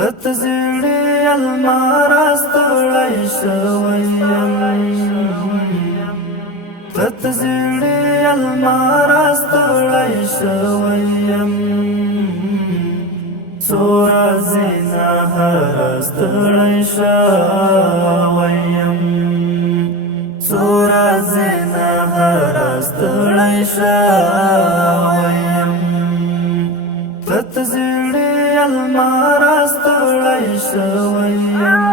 تتزړې المارستړی شویم تتزړې المارستړی شویم څو ورځې نهارستړی شویم څو ورځې نهارستړی شویم تتزړې المارستړی شویم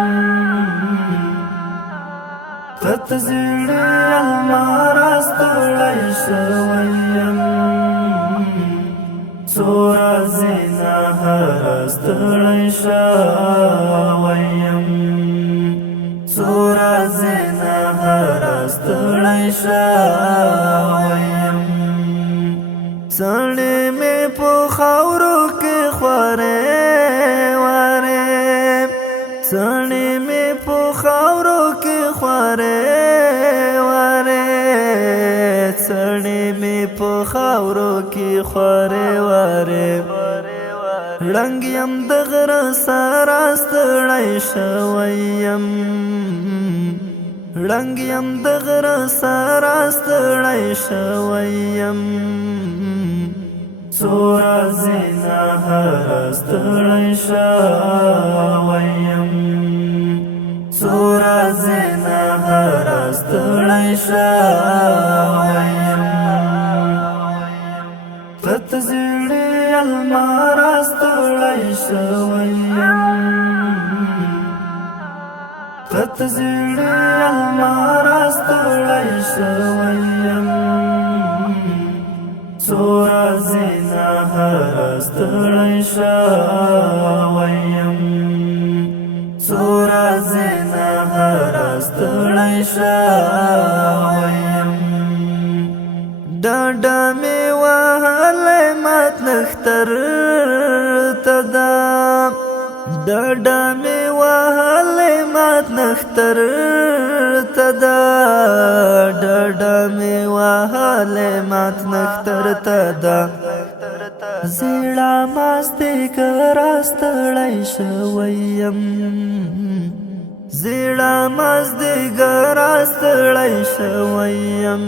تتزړې المارستړی شویم څو ورځې نهارستړی شویم څو ورځې نهارستړی شویم څڼې مې په خاورو کې خوارې وارې څڼې مې په خاورو کې خوارې وارې څڼې مې په خاورو کې خوارې وارې ړنګ یم د غره سره ستړی شوی یم ړنګ یم د غره سره ستړی شوی یم څو ورځې نهارستړی شوی یم څو ورځې نهارستړی شوی یم تتزړې المارستړی شوی یم تتزړې المارستړی شوی یم څو ورځې نهارستړی شوی یم څو ورځې نهارستړی شوی یم ډاډه مې وهلی مات نښتر ته ده ډاډه مې وهلی مات نښتر ته ده ډاډه مې وهلی مات نښتر ته ده زیړه مازدیګره ستړی شوی یم زیړه مازدیګره ستړی شوی یم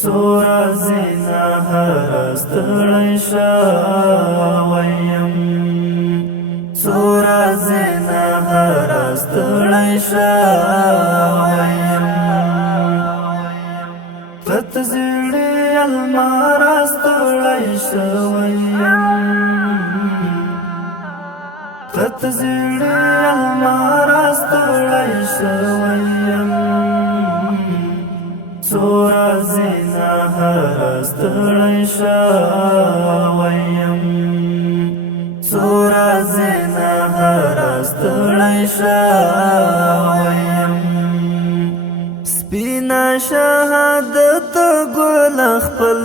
څو ورځې نهارستړی شوی یم څو ورځې نهارستړی شوی یم تتزړې المارستړی شوی یم تتزړې المارستړی شوی یم څو ورځې نهارستړی شوی یم څو ورځې نهارستړی شوی یم سپینه شهادت ګل خپل